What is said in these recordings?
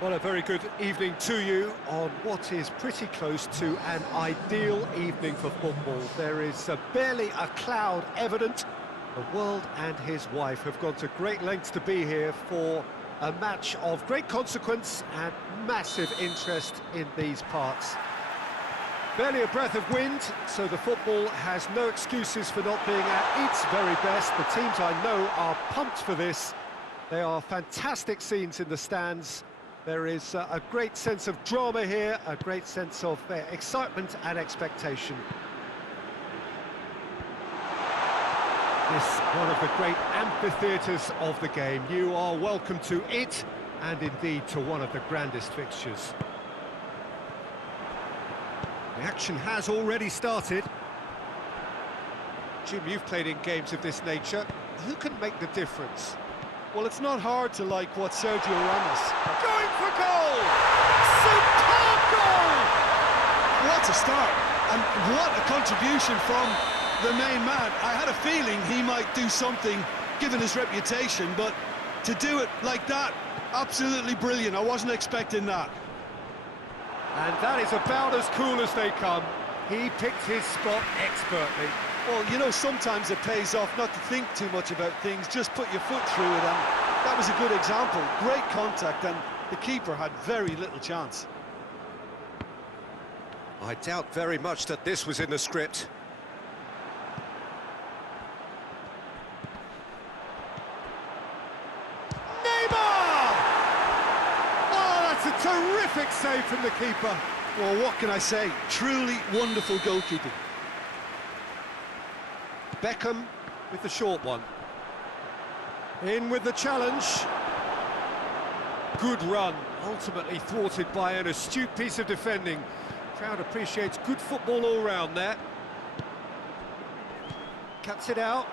Well, a very good evening to you on what is pretty close to an ideal evening for football. There is barely a cloud evident. The world and his wife have gone to great lengths to be here for a match of great consequence and massive interest in these parts. Barely a breath of wind, so the football has no excuses for not being at its very best. The teams I know are pumped for this. They are fantastic scenes in the stands. There is a great sense of drama here, a great sense of excitement and expectation. This one of the great amphitheatres of the game. You are welcome to it, and indeed to one of the grandest fixtures. The action has already started. Jim, you've played in games of this nature. Who can make the difference? Well, it's not hard to like what Sergio Ramos. Going for goal! Superb goal! What a start, and what a contribution from the main man. I had a feeling he might do something, given his reputation, but to do it like that, absolutely brilliant. I wasn't expecting that. And that is about as cool as they come. He picked his spot expertly. Well, you know, sometimes it pays off not to think too much about things, just put your foot through it, and that was a good example. Great contact, and the keeper had very little chance. I doubt very much that this was in the script. Neymar! Oh, that's a terrific save from the keeper. Well, what can I say? Truly wonderful goalkeeping. Beckham with the short one. In with the challenge. Good run, ultimately thwarted by an astute piece of defending. Crowd appreciates good football all round there. Cuts it out.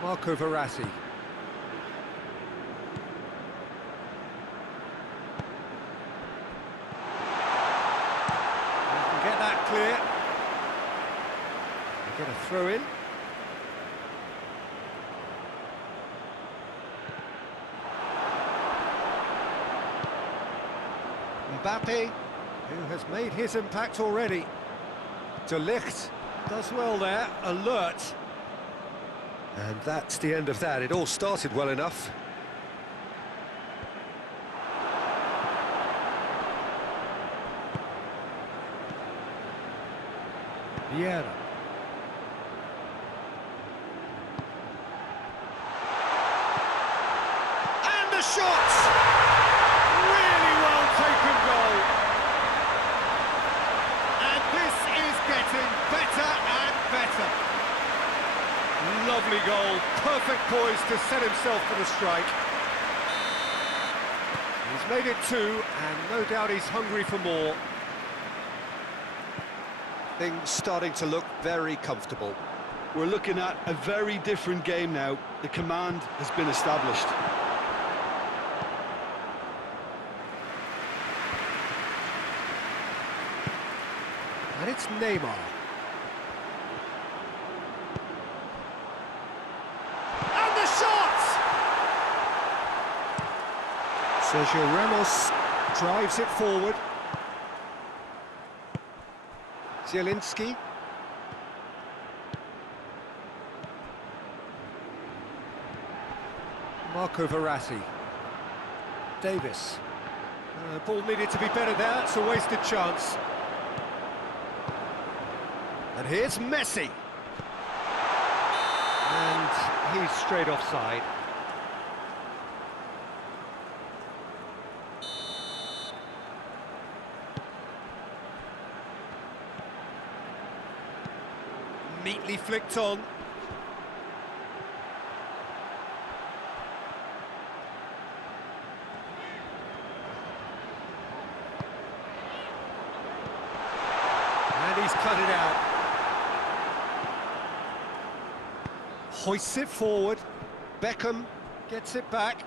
Marco Verratti. Get that clear. They get a throw in. Mbappe, who has made his impact already. De Ligt does well there, alert. And that's the end of that. It all started well enough. Vieira. And the shot! Really well taken goal. And this is getting better and better. Lovely goal, perfect poise to set himself for the strike. He's made it two, and no doubt he's hungry for more. Things starting to look very comfortable. We're looking at a very different game now. The command has been established. And it's Neymar. And the shot! Sergio Ramos drives it forward. Zielinski. Marco Verratti. Davis. Ball needed to be better there, it's a wasted chance. And here's Messi. And he's straight offside. Neatly flicked on. And he's cut it out. Hoists it forward. Beckham gets it back.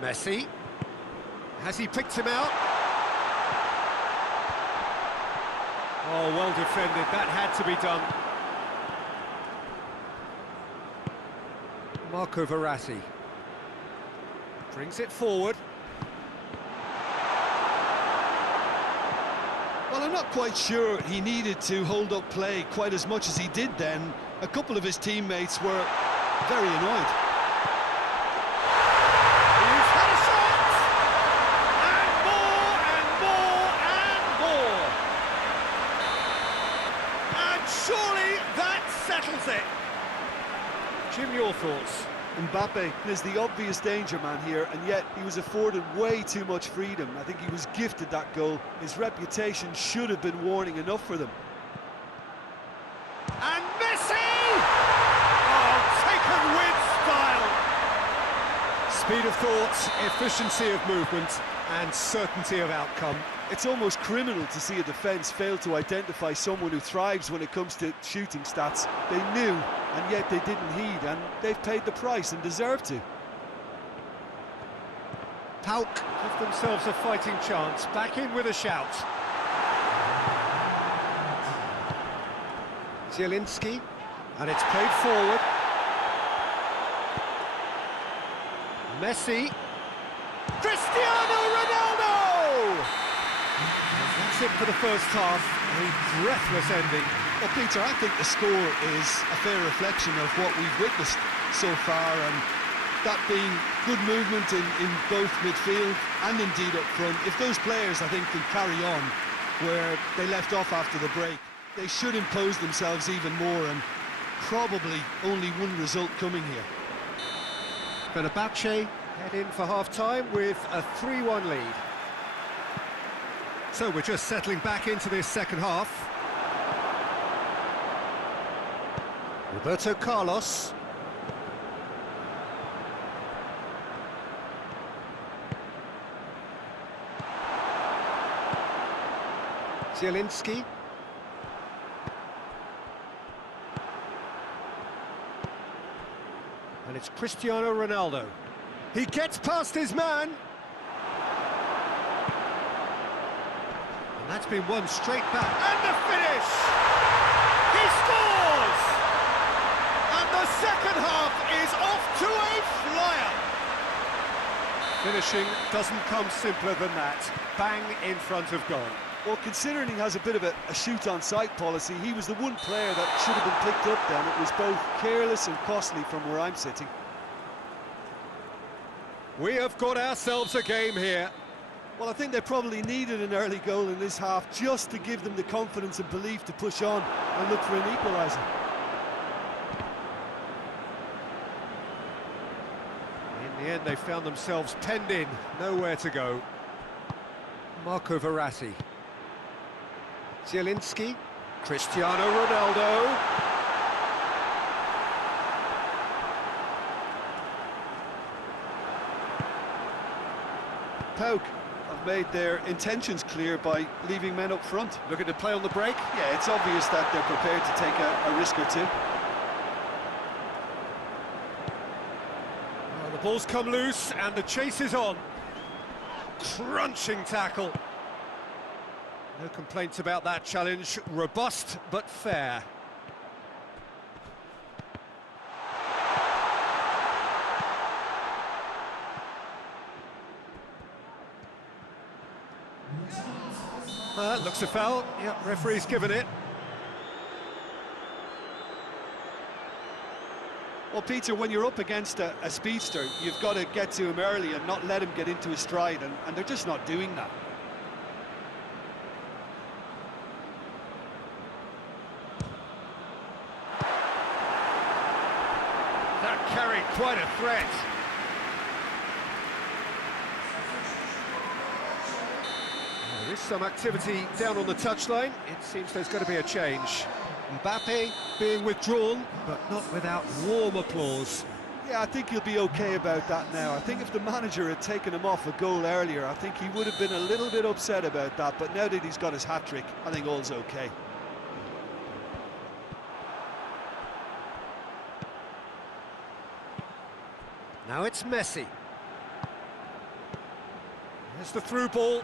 Messi. Has he picked him out? Oh, well defended. That had to be done. Marco Verratti brings it forward. Well, I'm not quite sure he needed to hold up play quite as much as he did then. A couple of his teammates were very annoyed. He's had a shot! And more, and more, and more! And surely that settles it! Jim, your thoughts? Mbappe is the obvious danger man here, and yet he was afforded way too much freedom. I think he was gifted that goal. His reputation should have been warning enough for them. And Messi! Oh, taken with style! Speed of thought, efficiency of movement, and certainty of outcome. It's almost criminal to see a defence fail to identify someone who thrives when it comes to shooting stats. They knew, and yet they didn't heed, and they've paid the price and deserve to. Pauk give themselves a fighting chance, back in with a shout. Zielinski, and it's played forward. Messi. Cristiano Ronaldo! And that's it for the first half, a breathless ending. Well, Peter, I think the score is a fair reflection of what we've witnessed so far, and that being good movement in both midfield and indeed up front. If those players, I think, can carry on where they left off after the break, they should impose themselves even more, and probably only one result coming here. Fenerbahce head in for half-time with a 3-1 lead. So we're just settling back into this second half. Roberto Carlos. Zielinski. And it's Cristiano Ronaldo. He gets past his man. And that's been won straight back. And the finish! He scores! And the second half is off to a flyer. Finishing doesn't come simpler than that. Bang in front of goal. Well, considering he has a bit of a shoot-on-sight policy, he was the one player that should have been picked up then. It was both careless and costly from where I'm sitting. We have got ourselves a game here. Well, I think they probably needed an early goal in this half just to give them the confidence and belief to push on and look for an equaliser. In the end, they found themselves penned in, nowhere to go. Marco Verratti. Zielinski. Cristiano Ronaldo. Pauk have made their intentions clear by leaving men up front. Looking to play on the break. Yeah, it's obvious that they're prepared to take a risk or two. Well, the ball's come loose and the chase is on. Crunching tackle. No complaints about that challenge. Robust but fair. Looks a foul. Yep, referee's given it. Well, Peter, when you're up against a speedster, you've got to get to him early and not let him get into his stride, and they're just not doing that. That carried quite a threat. There is some activity down on the touchline. It seems there's going to be a change. Mbappe being withdrawn, but not without warm applause. Yeah, I think he'll be okay about that now. I think if the manager had taken him off a goal earlier, I think he would have been a little bit upset about that, but now that he's got his hat-trick, I think all's okay. Now it's Messi. There's the through ball.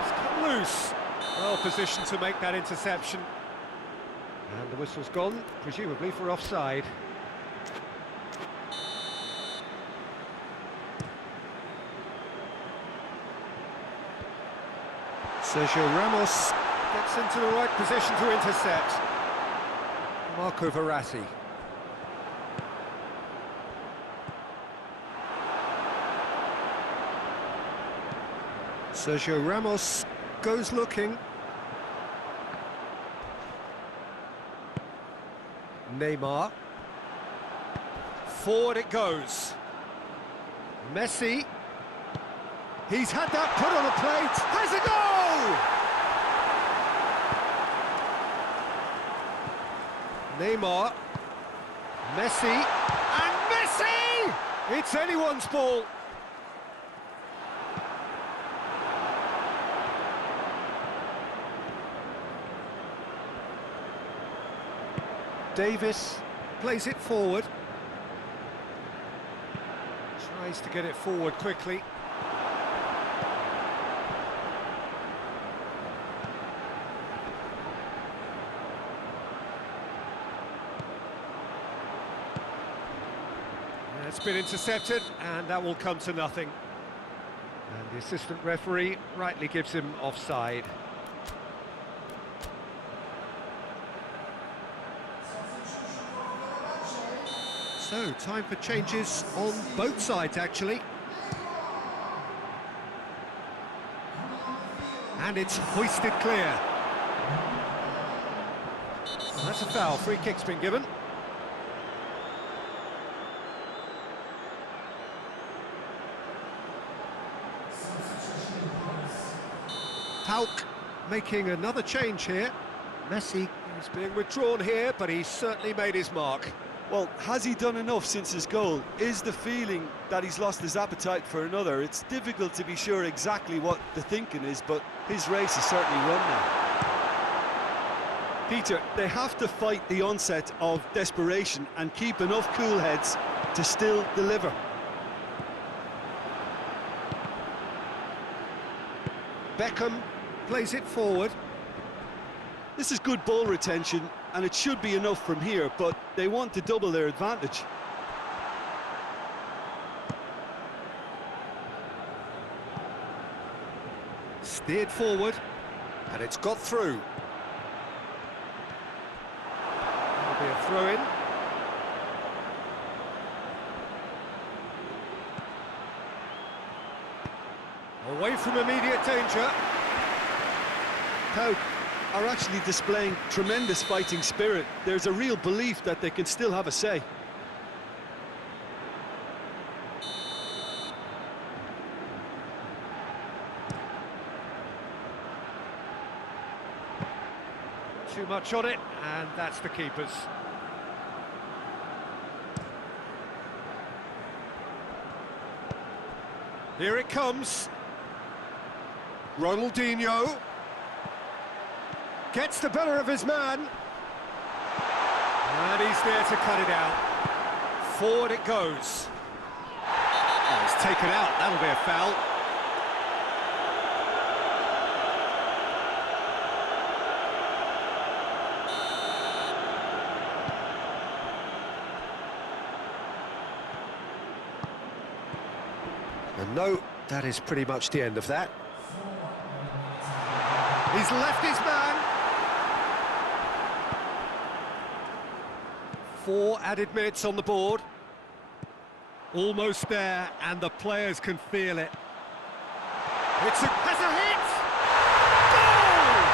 It's come loose. Well positioned to make that interception. And the whistle's gone, presumably for offside. Sergio Ramos gets into the right position to intercept. Marco Verratti. Sergio Ramos goes looking. Neymar. Forward it goes. Messi. He's had that put on a plate. Has a goal! Neymar. Messi. And Messi! It's anyone's ball. Davis plays it forward. Tries to get it forward quickly. It's been intercepted, and that will come to nothing. And the assistant referee rightly gives him offside. So, time for changes on both sides, actually. And it's hoisted clear. Well, that's a foul. Free kick's been given. Pauk making another change here. Messi is being withdrawn here, but he's certainly made his mark. Well, has he done enough since his goal? Is the feeling that he's lost his appetite for another? It's difficult to be sure exactly what the thinking is, but his race is certainly run now. Peter, they have to fight the onset of desperation and keep enough cool heads to still deliver. Beckham plays it forward. This is good ball retention, and it should be enough from here, but they want to double their advantage. Steered forward, and it's got through. That'll be a throw-in. Away from immediate danger. Pauk are actually displaying tremendous fighting spirit. There's a real belief that they can still have a say. Too much on it, and that's the keeper's. Here it comes. Ronaldinho gets the better of his man, and he's there to cut it out. Forward it goes. Oh, it's taken out. That'll be a foul. And no, that is pretty much the end of that. He's left his man. 4 added minutes on the board. Almost there, and the players can feel it. Has a hit! Goal!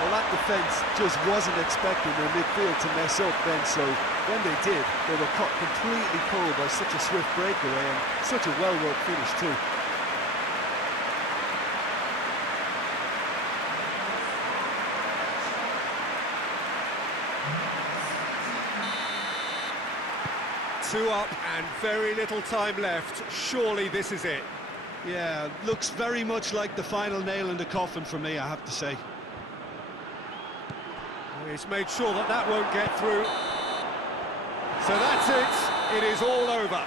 Well, that defence just wasn't expecting their midfield to mess up then, so when they did, they were caught completely cold by such a swift breakaway and such a well-worked finish too. Two up and very little time left. Surely this is it. Yeah, looks very much like the final nail in the coffin for me, I have to say. He's made sure that that won't get through. So that's it. It is all over.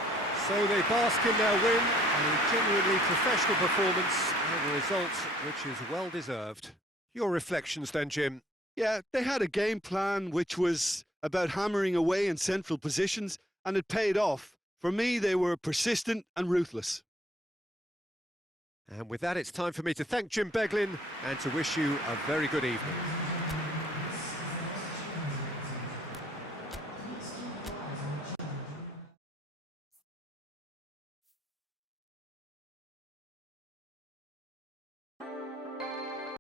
So they bask in their win, a genuinely professional performance, and a result which is well deserved. Your reflections then, Jim? Yeah, they had a game plan which was about hammering away in central positions, and it paid off. For me, they were persistent and ruthless. And with that, it's time for me to thank Jim Beglin and to wish you a very good evening.